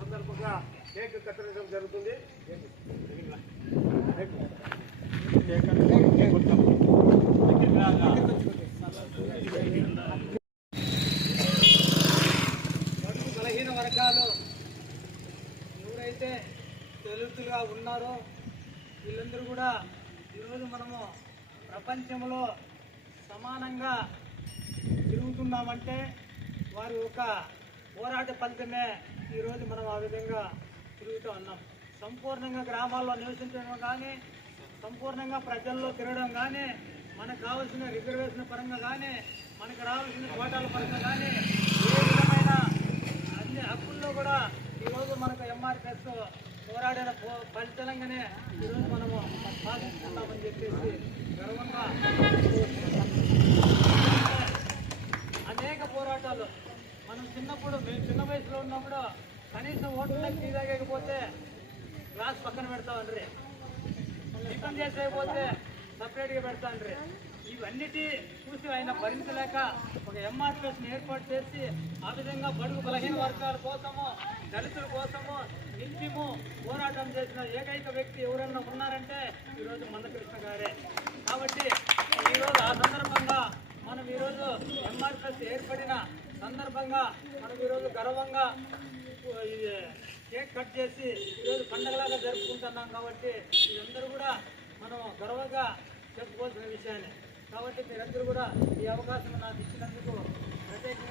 సందర్భంగా కేక్ కత్తిరించడం జరుగుతుంది. బలహీన వర్గాలు ఎవరైతే దళితులుగా ఉన్నారో వీళ్ళందరూ కూడా ఈరోజు మనము ప్రపంచంలో సమానంగా తిరుగుతున్నామంటే వారి ఒక పోరాట ఫలితమే ఈరోజు మనం ఆ విధంగా తిరుగుతూ ఉన్నాం. సంపూర్ణంగా గ్రామాల్లో నివసించడం కానీ సంపూర్ణంగా ప్రజల్లో తిరగడం కానీ మనకు కావాల్సిన రిజర్వేషన్ పరంగా కానీ మనకు రావాల్సిన కోటాల పరంగా కానీ ఏ విధమైన అన్ని హక్కుల్లో కూడా ఈరోజు మనకు ఎంఆర్పిఎస్ పోరాడిన పో- ఫలితంగానే ఈరోజు మనము సాధించుకుంటామని చెప్పేసి గర్వంగా మనం చిన్నప్పుడు మేము చిన్న వయసులో ఉన్నప్పుడు కనీసం ఓట్లకు టీ తాగకపోతే గ్లాస్ పక్కన పెడతామండ్రి టిఫిన్ చేసేయకపోతే సపరేట్గా పెడతాండ్రి ఇవన్నిటి చూసి ఆయన భరించలేక ఒక ఎంఆర్పిఎస్ ఏర్పాటు చేసి ఆ విధంగా బడుగు బలహీన వర్గాల కోసము దళితుల కోసము నిత్యము పోరాటం చేసిన ఏకైక వ్యక్తి ఎవరన్నా ఉన్నారంటే ఈరోజు మందకృష్ణ గారే. కాబట్టి ఈరోజు ఆ సందర్భంగా మనం ఈరోజు ఎంఆర్పిఎస్ ఏర్పడిన సందర్భంగా మనం ఈరోజు గర్వంగా ఇది కేక్ కట్ చేసి ఈరోజు పండగలాగా జరుపుకుంటున్నాం కాబట్టి మీరందరూ కూడా మనం గర్వంగా చెప్పుకోవాల్సిన విషయాన్ని కాబట్టి మీరందరూ కూడా ఈ అవకాశం నాకు ఇచ్చినందుకు ప్రత్యేకంగా